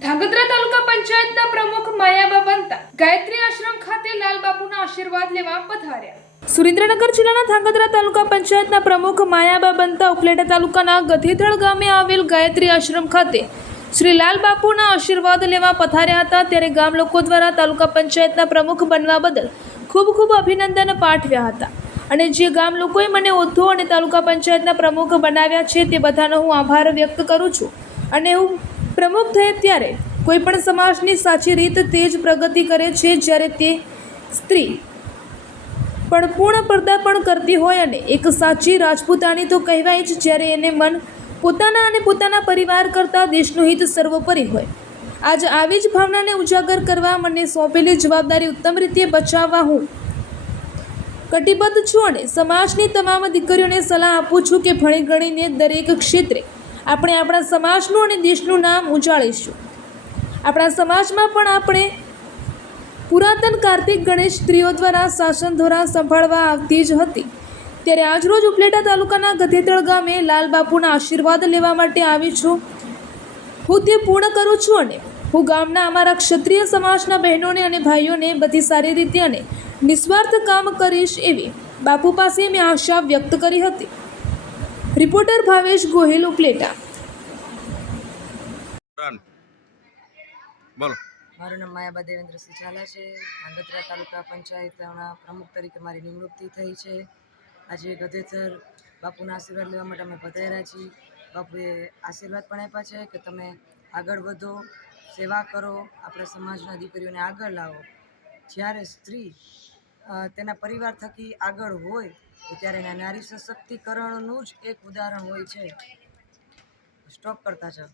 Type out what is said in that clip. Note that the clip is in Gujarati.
ધાંગધ્રા તાલુકા પંચાયતના પ્રમુખ માયાબા બનતા ગાયત્રી આશ્રમ ખાતે લાલબાપુના આશીર્વાદ લેવા પધાર્યા। સુરેન્દ્રનગર જિલ્લાના ધાંગધ્રા તાલુકા પંચાયતના પ્રમુખ માયાબા બનતા ઉપલેટા તાલુકાના ગધેથળ ગામે આવેલ ગાયત્રી આશ્રમ ખાતે શ્રી લાલબાપુના આશીર્વાદ લેવા પધાર્યા હતા। ત્યારે ગામ લોકો દ્વારા તાલુકા પંચાયતના પ્રમુખ બનવા બદલ ખૂબ ખૂબ અભિનંદન પાઠવ્યા હતા અને જે ગામ લોકોએ મને હોદ્દો અને તાલુકા પંચાયતના પ્રમુખ બનાવ્યા છે તે બધાનો હું આભાર વ્યક્ત કરું છું અને હું પ્રમુખ થયે ત્યારે કોઈ પણ સમાજની સાચી રીત તે જ પ્રગતિ કરે છે, જ્યારે તે સ્ત્રી પણ પૂર્ણ પર્દાપણ કરતી હોય અને એક સાચી રાજપૂતાણી તો કહેવાય જ, જ્યારે એને મન પોતાના અને પોતાના પરિવાર કરતાં દેશનું હિત સર્વોપરી હોય। આજ આવી જ ભાવનાને ઉજાગર કરવા મને સોંપેલી જવાબદારી ઉત્તમ રીતે બચાવવા હું કટિબદ્ધ છું અને સમાજની તમામ દીકરીઓને સલાહ આપું છું કે ભણી ગણીને દરેક ક્ષેત્રે આપણે આપણા સમાજનું અને દેશનું નામ ઉજાળીશું। આપણા સમાજમાં પણ આપણે પુરાતન કાર્તિક ગણેશ સ્ત્રીઓ દ્વારા શાસન દ્વારા સંભાળવા આવતી જ હતી, ત્યારે આજરોજ ઉપલેટા તાલુકાના ગધેથળ ગામે લાલબાપુના આશીર્વાદ લેવા માટે આવી છું। હું તે પૂર્ણ કરું છું અને હું ગામના અમારા ક્ષત્રિય સમાજના બહેનોને અને ભાઈઓને બધી સારી રીતે અને નિસ્વાર્થ કામ કરીશ એવી બાપુ પાસે મેં આશા વ્યક્ત કરી હતી। રિપોર્ટર ભાવેશ ગોહિલ, ઉપલેટા। બોલો। મારું નામ માયાબા દેવેન્દ્રસિંહ ઝાલા છે। ધાંગધ્રા તાલુકા પંચાયતના પ્રમુખ તરીકે મારી નિમણૂક થઈ છે। આજે ગધેથર બાપુના આશીર્વાદ લેવા માટે અમે પધાર્યા છીએ। બાપુએ આશીર્વાદ પણ આપ્યા છે કે તમે આગળ વધો, સેવા કરો, આપણા સમાજના દીકરીઓને આગળ લાવો। જ્યારે સ્ત્રી તેના પરિવાર થકી આગળ હોય તો ત્યારે એના નારી સશક્તિકરણનું જ એક ઉદાહરણ હોય છે। સ્ટોપ કરતા જાઓ।